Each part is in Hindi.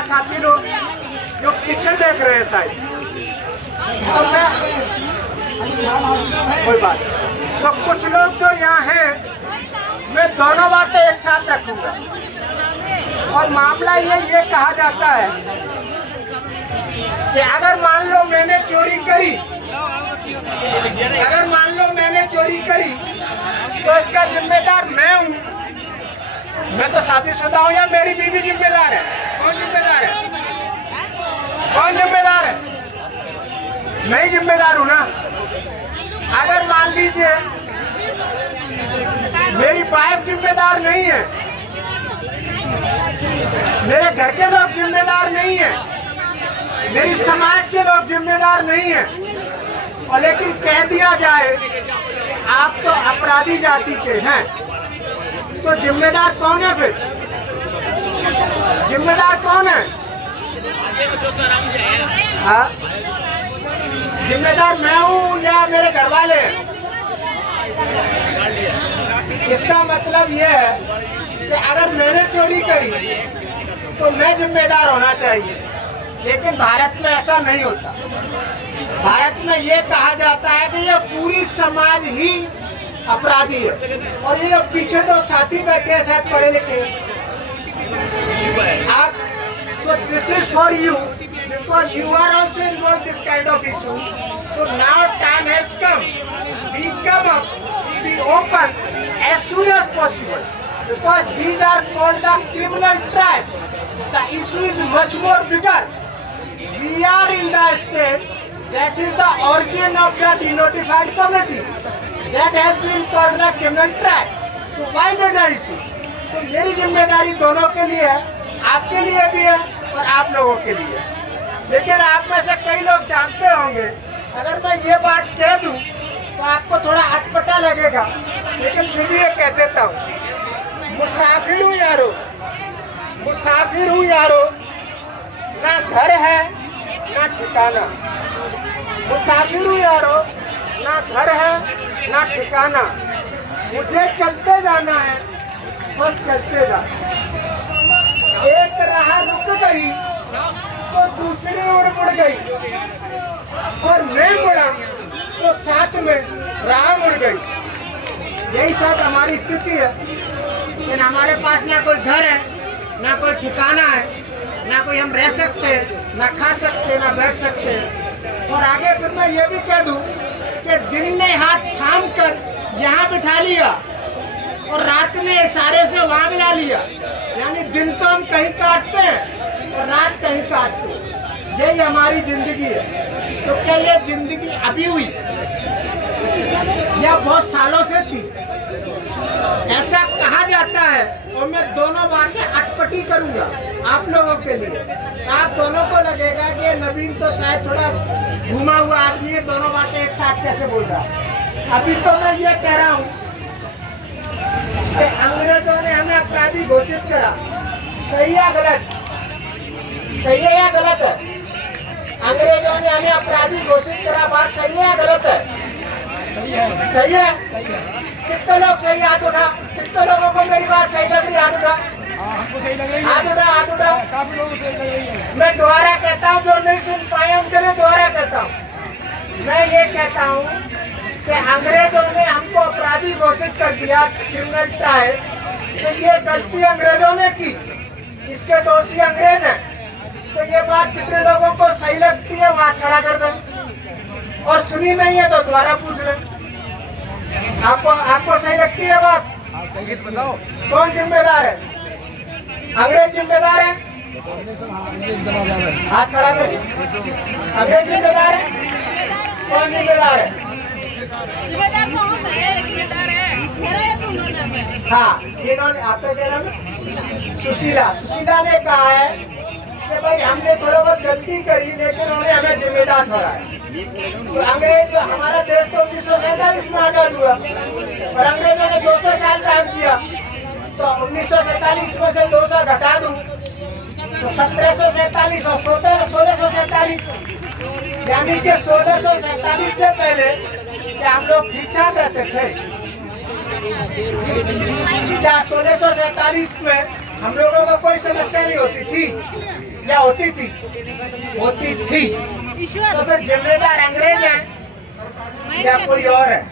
यहाँ साथी लोग जो पीछे देख रहे हैं शायद, तो मैं कोई बात, तो कुछ लोग जो यहाँ हैं, मैं दोनों बातें एक साथ रखूंगा। और मामला ये कहा जाता है कि अगर मान लो मैंने चोरी करी, अगर मान लो मैंने चोरी करी तो इसका जिम्मेदार मैं हूँ। मैं तो शादीशुदा हूँ या मेरी बीवी जिम्मेदार है? कौन जिम्मेदार है? कौन जिम्मेदार है? मैं ही जिम्मेदार हूँ ना। अगर मान लीजिए मेरी वाइफ जिम्मेदार नहीं है, मेरे घर के लोग जिम्मेदार नहीं है, मेरी समाज के लोग जिम्मेदार नहीं है, और लेकिन कह दिया जाए आप तो अपराधी जाति के हैं, तो जिम्मेदार कौन है फिर? जिम्मेदार कौन है? हाँ, जिम्मेदार मैं हूँ या मेरे घर वाले हैं? इसका मतलब ये है कि अगर मैंने चोरी करी तो मैं जिम्मेदार होना चाहिए, लेकिन भारत में ऐसा नहीं होता। भारत में ये कहा जाता है कि ये पूरी समाज ही अपराधी है। और ये पीछे तो साथी बैठे शायद पढ़े लिखे आप, so this is for you because you are also involved this kind of issues. So now time has come. We come up, we open as soon as possible because these are called the criminal tribes. The issue is much more bigger. We are in the state that is the origin of the denotified communities. That has been called the criminal tribe. So why the issue? So मेरी जिम्मेदारी दोनों के लिए है, आपके लिए भी है और आप लोगों के लिए। लेकिन आप में से कई लोग जानते होंगे, अगर मैं ये बात कह दूं तो आपको थोड़ा अटपटा लगेगा, लेकिन फिर भी ये कह देता हूँ। मुसाफिर हूँ यारो, मुसाफिर हूँ यारो, ना घर है ना ठिकाना। मुसाफिर हूँ यारो, ना घर है ना ठिकाना। मुझे चलते जाना है, बस चलते जा। एक राह रुक गई तो दूसरी उड़ मुड़ गई, और मैं मुड़ा तो साथ में राह मुड़ गई। यही साथ हमारी स्थिति है। लेकिन हमारे पास ना कोई घर है, ना कोई ठिकाना है, ना कोई हम रह सकते हैं, ना खा सकते, ना बैठ सकते हैं। और आगे फिर मैं ये भी कह दूं कि दिन ने हाथ थाम कर यहाँ बिठा लिया और रात ने इशारे से वहाँ मिला लिया। यानी दिन तो हम कहीं काटते हैं और रात कहीं काटते हैं। यही हमारी जिंदगी है। तो क्या ये जिंदगी अभी हुई या बहुत सालों से थी? ऐसा कहा जाता है। और मैं दोनों बातें अटपटी करूंगा आप लोगों के लिए। आप दोनों को लगेगा कि नवीन तो शायद थोड़ा घुमा हुआ आदमी है, दोनों बातें एक साथ कैसे बोल रहा है। अभी तो मैं ये कह रहा हूँ कि अंग्रेजों ने हमें अपराधी घोषित करा। सही या गलत? सही है या गलत है? अंग्रेजों ने हमें अपराधी घोषित करा, बात सही है या गलत है? सही है। कितने लोग सही हाथ उठा? कितने लोगों को मेरी बात सही लग रही? हाथ उठा। हमको सही लग रही है। हाथ उठा, हाथ उठा। काफी लोगों को सही लग रही है। मैं दोबारा कहता हूँ, जो नहीं सुन पाए उनके लिए दोबारा कहता हूँ। मैं ये कहता हूँ कि अंग्रेजों ने हमको अपराधी घोषित कर दिया, क्रिमिनल ट्रायल। तो ये गलती अंग्रेजों ने की, इसके दोषी अंग्रेज हैं। तो ये बात कितने लोगों को सही लगती है? वहाँ खड़ा कर दो। और सुनी नहीं है तो दोबारा पूछ लें। आपको सही लगती है बात? संगीत बताओ, कौन जिम्मेदार है? अंग्रेज जिम्मेदार है? हाथ खड़ा करिए। अंग्रेज जिम्मेदार है? कौन जिम्मेदार है? जिम्मेदार तो हम हैं, जिम्मेदार है। हाँ, इन्होंने आपका क्या नाम है? सुशीला ने कहा है कि भाई हमने थोड़ा बहुत गलती करी, लेकिन उन्होंने हमें जिम्मेदार ठहराया। तो अंग्रेज, हमारा देश तो 1947 में आजाद हुआ और अंग्रेजों ने 200 साल काम किया। तो 1947 में से 200 घटा दूं तो 1747 और 1647, यानी कि 1647 से पहले क्या हम लोग ठीक ठाक रहते थे? क्या 1647 में हम लोगों को कोई समस्या नहीं होती थी या होती थी? होती थी। तो फिर जिम्मेदार अंग्रेज हैं या कोई और है?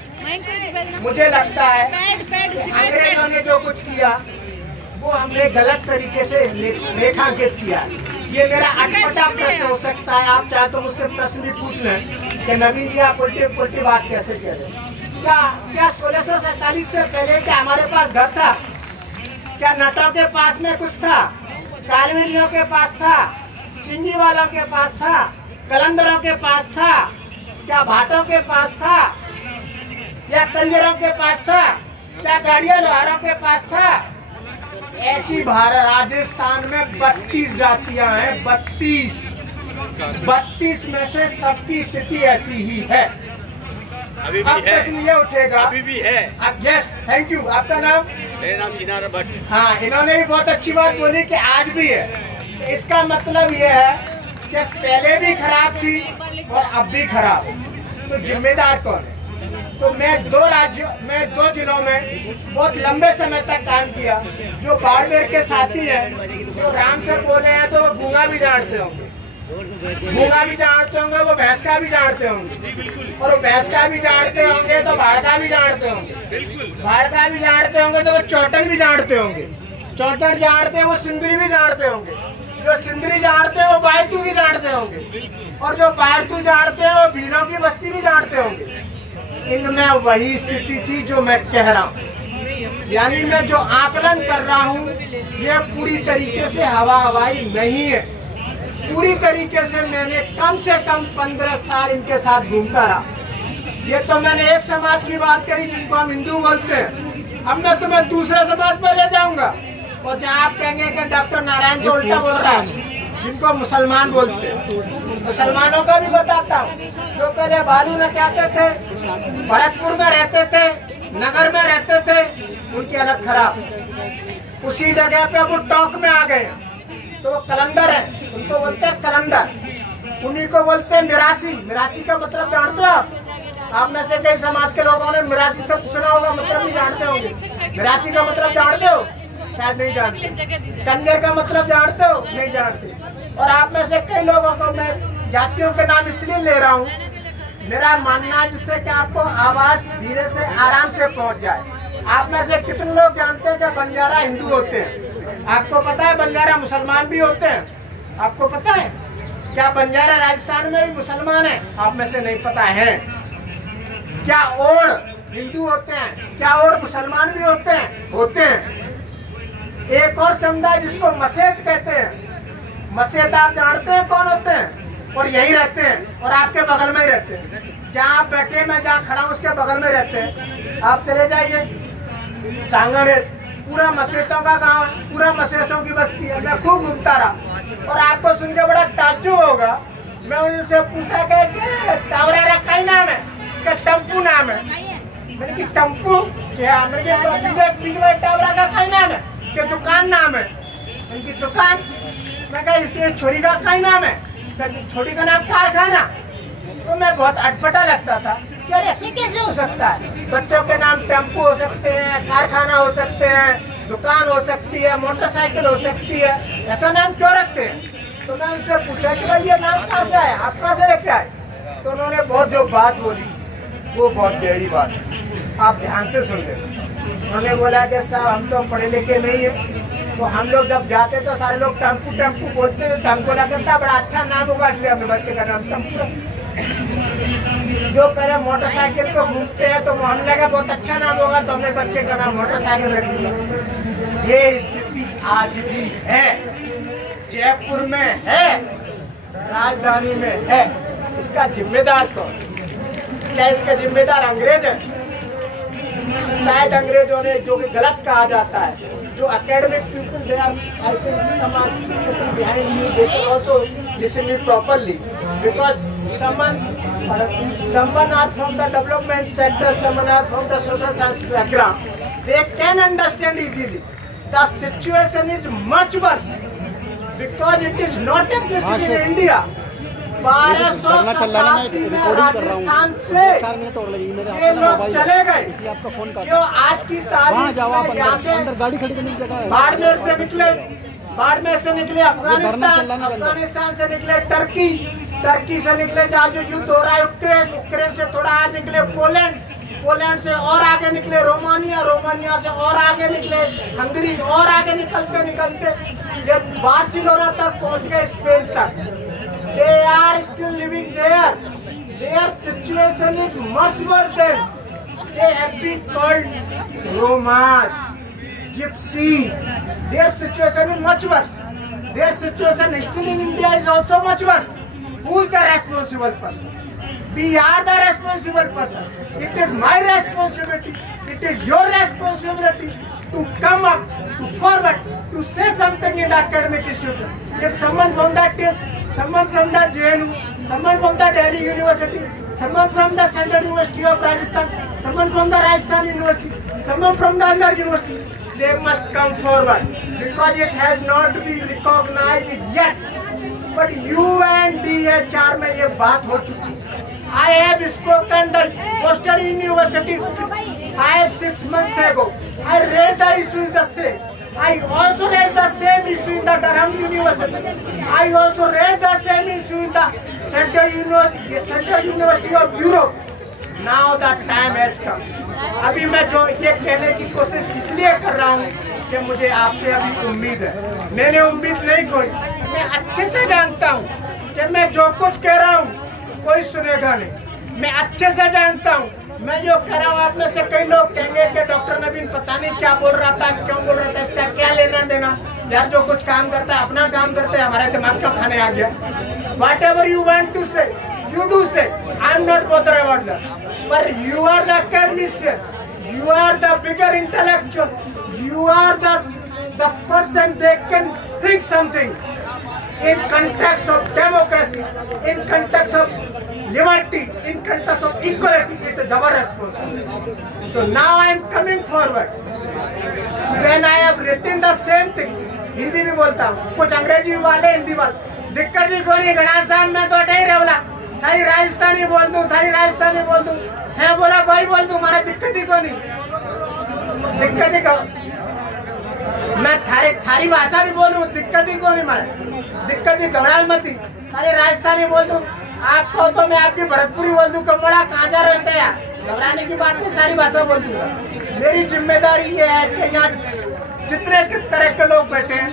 मुझे लगता है अंग्रेजों ने जो कुछ किया वो हमने गलत तरीके से रेखांकित किया। ये मेरा अटपटा प्रश्न हो सकता है, आप चाहे तो मुझसे प्रश्न भी पूछ लें कि नवीन जी आप उल्टी बात कैसे कह रहे हैं? क्या 1647 से पहले क्या हमारे पास घर था? क्या नटों के पास में कुछ था? कालवेलियों के पास था? सिंधी वालों के पास था? कलंदरों के पास था? क्या भाटों के पास था? या कंजरों के पास था? क्या गाड़िया लोहारों के पास था? ऐसी भारत राजस्थान में 32 जातियां हैं, 32 में से सबकी स्थिति ऐसी ही है। अभी भी है। ये उठेगा अभी भी है। Yes, thank you. आपका नाम? मेरा नाम चिनार भट्ट। हाँ, इन्होंने भी बहुत अच्छी बात बोली कि आज भी है। इसका मतलब ये है कि पहले भी खराब थी और अब भी खराब है। तो जिम्मेदार कौन है? तो मैं 2 जिलों में बहुत लंबे समय तक काम किया। जो बाड़मेर के साथी हैं, जो राम से बोले हैं तो वो गूंगा भी जानते होंगे, वो भैंस का भी जानते होंगे, और वो भैंस का भी जानते होंगे तो भाड़ का भी जानते होंगे, भाड़ का भी जानते होंगे तो वो चौटन भी जानते होंगे, चौटन जानते हैं वो सिंदरी भी जानते होंगे, जो सिंदरी जानते हैं वो बायतू भी जानते होंगे, और जो बायतू जानते हैं वो भीलों की बस्ती भी जानते होंगे। इनमें वही स्थिति थी जो मैं कह रहा हूँ। यानी मैं जो आकलन कर रहा हूँ ये पूरी तरीके से हवाई नहीं है। पूरी तरीके से मैंने कम से कम 15 साल इनके साथ घूमता रहा। ये तो मैंने एक समाज की बात करी जिनको हम हिंदू बोलते हैं। अब मैं तुम्हें दूसरे समाज पर ले जाऊंगा और जहाँ आप कहेंगे कि डॉक्टर नारायण तो उल्टा बोल रहा है, जिनको मुसलमान बोलते हैं। मुसलमानों का भी बताता हूँ। जो पहले बालू में कहते थे, भरतपुर में रहते थे, नगर में रहते थे, उनकी हालत खराब। उसी जगह पे वो टॉक में आ गए तो वो कलंदर है, उनको बोलते हैं कलंदर। उन्हीं को बोलते हैं मिरासी। मिरासी का मतलब जानते हो आप में से कई समाज के लोगों ने मिरासी शब्द सुना होगा, मतलब नहीं जानते होंगे। मिरासी का मतलब जानते हो? शायद नहीं जानते। कंजर का मतलब जानते हो? नहीं जानते। और आप में से कई लोगों को मैं जातियों के नाम इसलिए ले रहा हूँ, मेरा मानना है जिससे कि आपको आवाज धीरे से आराम से पहुँच जाए। आप में से कितने लोग जानते हैं कि बंजारा हिंदू होते हैं? आपको पता है बंजारा मुसलमान भी होते हैं? आपको पता है क्या बंजारा राजस्थान में भी मुसलमान है? आप में से नहीं पता है। क्या ओड़ हिंदू होते हैं? क्या ओड़ मुसलमान भी होते हैं? होते हैं। एक और समुदाय जिसको मसेत कहते हैं, मसेत आप जानते हैं कौन होते हैं? और यही रहते हैं और आपके बगल में ही रहते हैं। जहाँ आप बैठे, मैं जहाँ खड़ा हूँ उसके बगल में रहते हैं। आप चले जाइए सांगर, पूरा मसेतों का गांव है, पूरा मसेतों की बस्ती है। मैं खूब घूमता रहा और आपको सुन के बड़ा ताज्जुब होगा। मैं उनसे पूछा कि टावरा का ही नाम है? क्या टम्पू नाम है? मैंने कि टम्पू क्या? मैंने टावरा का कई नाम है? क्या दुकान नाम है? उनकी दुकान। मैं कहा इससे छोरी का कई नाम है? छोटी का नाम कारखाना। तो मैं बहुत अटपटा लगता था यार, ऐसे कैसे हो सकता है? बच्चों के नाम टेम्पो हो सकते हैं, कारखाना हो सकते हैं, दुकान हो सकती है, मोटरसाइकिल हो सकती है, ऐसा नाम क्यों रखते हैं? तो मैं उनसे पूछा कि भाई ये नाम कहाँ से आया, आप कहाँ से लेके आए? तो उन्होंने बहुत जो बात बोली वो बहुत गहरी बात है, आप ध्यान से सुन लें। उन्होंने बोला कि साहब हम तो पढ़े लिखे नहीं है, तो हम लोग जब जाते तो सारे लोग टेम्पू टेम्पू बोलते थे। हमको लगता था बड़ा अच्छा नाम होगा, इसलिए अपने बच्चे का नाम टेम्पू। जो पहले मोटरसाइकिल पे घूमते हैं तो हमने लगा बहुत अच्छा नाम होगा, तो हमने बच्चे का नाम मोटरसाइकिल रख दिया। ये स्थिति आज भी है, जयपुर में है, राजधानी में है। इसका जिम्मेदार कौन? क्या इसका जिम्मेदार अंग्रेज है? शायद अंग्रेजों ने, जो कि गलत कहा जाता है, जो academic people they are, I think some are sitting behind you, they can also listen you properly, because someone are from the development sector, someone are from the social science background, they can understand easily. The situation is much worse because it is not existing in India. 1200 में राजस्थान से ये लोग चले गए। जो आज की तारीख यहाँ से बाड़मेर से निकले, बाड़मेर से निकले अफगानिस्तान, अफगानिस्तान से निकले टर्की, टर्की से निकले जहाँ जो युद्ध हो रहा है यूक्रेन, यूक्रेन से थोड़ा आगे निकले पोलैंड, पोलैंड से और आगे निकले रोमानिया, रोमानिया से और आगे निकले हंगरी, और आगे निकलते निकलते ये बार्सिलोना तक पहुंच गए, स्पेन तक। They are still living there. Their situation is much worse than they have been called Romas, Gypsy. Their situation is much worse. Their situation still in India is also much worse. Who is the responsible person? We are the responsible person. It is my responsibility. It is your responsibility to come up, to forward, to say something in the academic institution. If someone from that test, someone from the JNU, someone from the Delhi University, someone from the Central University of Rajasthan, someone from the Rajasthan University, someone from the other university, they must come forward because it has not been recognized yet. But UNDHR में ये बात हो चुकी है. I have spoken the Boston University 5-6 months ago. I raised the issues the same. I also raised the same issue in the Durham University. I also raised the same issue in the Central University of Europe. Now the time has come. अभी मैं जो ये कहने की कोशिश इसलिए कर रहा हूँ कि मुझे आपसे अभी उम्मीद है. मैंने उम्मीद नहीं खोई. मैं अच्छे से जानता हूँ कि मैं जो कुछ कह रहा हूँ कोई सुनेगा नहीं. मैं अच्छे से जानता हूँ मैं जो कह रहा हूँ आप में से कई लोग कहेंगे कि डॉक्टर नवीन पता नहीं क्या बोल रहा था, क्यों बोल रहा था, इसका क्या लेना देना. यार जो कुछ काम करता है अपना काम करते हैं, हमारा दिमाग क्यों खाने आ गया. Whatever you want to say, you do say. I am not bothered about that. But you are the academician, you are the bigger intellectual, you are the person that can think something in context of democracy, in context of liberty, in context of equality. It is our responsibility. So now I am coming forward. When I have written the same thing, Hindi भी बोलता हूँ, कुछ अंग्रेजी वाले हिंदी वाले दिक्कत भी कोई नहीं. गणा साहब मैं तो ही रह बोला थाई राजस्थानी बोल दूं, थाई राजस्थानी बोल दूं, थे बोला भाई बोल दूं, हमारा दिक्कत ही को नहीं. दिक्कत ही को मैं थारी भाषा भी बोलूं, दिक्कत ही को नहीं. मारे दिक्कत ही घबराल मती. थारी राजस्थानी बोल दूं, आप कहो तो मैं आपकी भरतपुरी बोल दूं, कमोड़ा कहाँ जा रहे थे यार. घबराने की बात नहीं, सारी भाषा बोल दूंगा. मेरी जिम्मेदारी ये है कि यहाँ जितने तरह के लोग बैठे हैं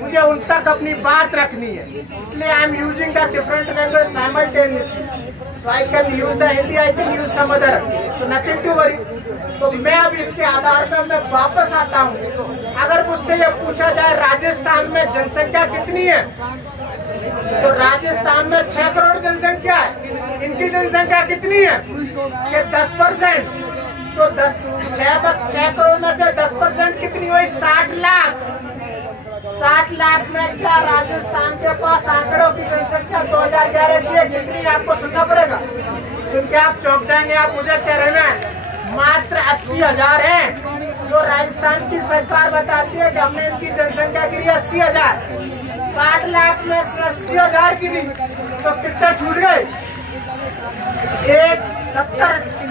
मुझे उन तक अपनी बात रखनी है. इसलिए I am using the different language simultaneously. So I can use the Hindi, I can use some other. So nothing to worry. तो मैं अब इसके आधार पर मैं वापस आता हूँ. अगर मुझसे ये पूछा जाए राजस्थान में जनसंख्या कितनी है, तो राजस्थान में 6 करोड़ जनसंख्या है. इनकी जनसंख्या कितनी है, ये 10%. तो 6 करोड़ में से 10% कितनी हुई, 60 लाख. 60 लाख में क्या राजस्थान के पास आंकड़ों की जनसंख्या 2011 की है कितनी, आपको सुनना पड़ेगा. सुन के आप चौंक जाएंगे. आप मुझे कह रहे हैं मात्र 80,000 है जो राजस्थान की सरकार बताती है कि हमने इनकी जनसंख्या गिरी 80,000. 60 लाख में से 80,000 गिरी तो कितना छूट गए,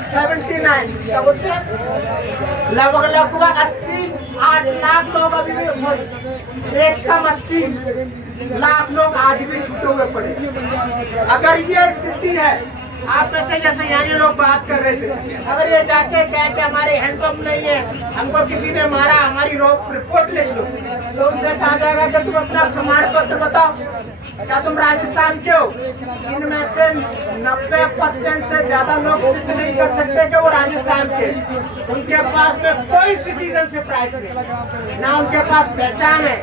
79 क्या बोलते हैं, लगभग 88 लाख लोग अभी भी, एक कम 80 लाख लोग आज भी छूटे हुए पड़े. अगर ये स्थिति है, आप में से जैसे यहाँ ये लोग बात कर रहे थे, अगर ये जाके कहे कि हमारे हैंडपंप नहीं है, हमको किसी ने मारा, हमारी रिपोर्ट लिख लो, तो उनसे कहा जाएगा कि तुम अपना प्रमाण पत्र बताओ, क्या तुम राजस्थान के हो. इनमें से 90% से ज्यादा लोग सिद्ध नहीं कर सकते कि वो राजस्थान के. उनके पास में कोई सिटीजनशिप राइट नहीं, ना उनके पास पहचान है,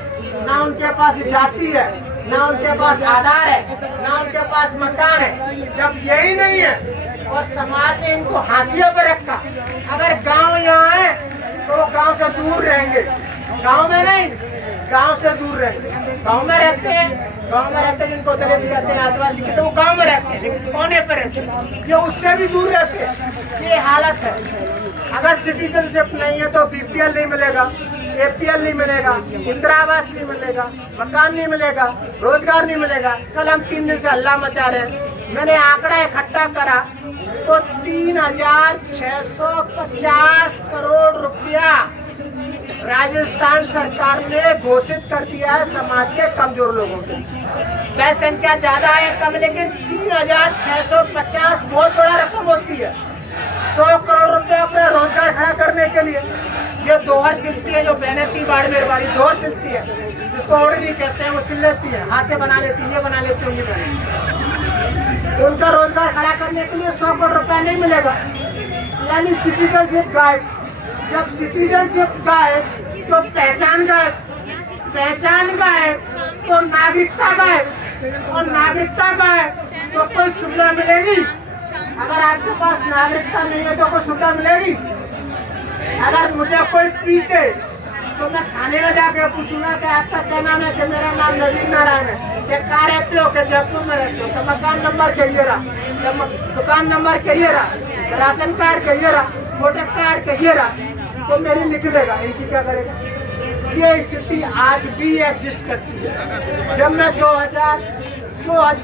ना उनके पास जाति है, ना उनके पास आधार है, ना उनके पास मकान है. जब यही नहीं है और समाज ने इनको हाशिए पे रखा, अगर गांव यहाँ है तो गांव से दूर रहेंगे, गांव में नहीं, गांव से दूर रहेंगे. गांव में रहते हैं, गांव में रहते हैं जिनको दलित कहते हैं, आदिवासी कहते हैं, वो गांव में रहते हैं लेकिन कोने पे रहते हैं, ये उससे भी दूर रहते हैं. ये हालत है. अगर सिटीजनशिप नहीं है तो बीपीएल नहीं मिलेगा, APL नहीं मिलेगा, इंदिरा आवास नहीं मिलेगा, मकान नहीं मिलेगा, रोजगार नहीं मिलेगा। कल हम 3 दिन से हल्ला मचा रहे हैं। मैंने आंकड़ा इकट्ठा करा तो 3650 करोड़ रुपया राजस्थान सरकार ने घोषित कर दिया है समाज के कमजोर लोगों के। चाहे संख्या ज्यादा है कम, लेकिन 3650 बहुत बड़ा रकम होती है। 100 करोड़ रुपया अपना रोजगार खड़ा करने के लिए। ये दोहर सिलती है, जो बहनें थी बाड़मेर वाली दोहर सिलती है, जिसको ओढ़नी कहते हैं, वो सिल लेती है, हाथ से बना लेती है, ये बना लेती है, ये बना। उनका रोजगार खड़ा करने के लिए 100 करोड़ रुपया नहीं मिलेगा। यानी सिटीजनशिप गाइड, जब सिटीजनशिप गाइड तो पहचान गाइड, पहचान गाइड तो नागरिकता गाइड, और नागरिकता गाइड तो कोई सुविधा मिलेगी। अगर आपके पास नागरिकता नहीं है तो कोई सुविधा मिलेगी। अगर मुझे कोई पीटे तो मैं थाने में जाकर पूछूंगा कि आपका क्या नाम है, कि मेरा नाम नवीन नारायण है, कि कहाँ रहते हो, कि जयपुर में रहते हो, कि मकान नंबर कहिए रहा, दुकान नंबर कहिए रहा, राशन कार्ड कहिए रहा, वोटर कार्ड कहिए रहा, तो मेरी लिख लेगा। इनकी क्या करेगा? ये स्थिति आज भी एग्जिस्ट करती है। जब मैं 2000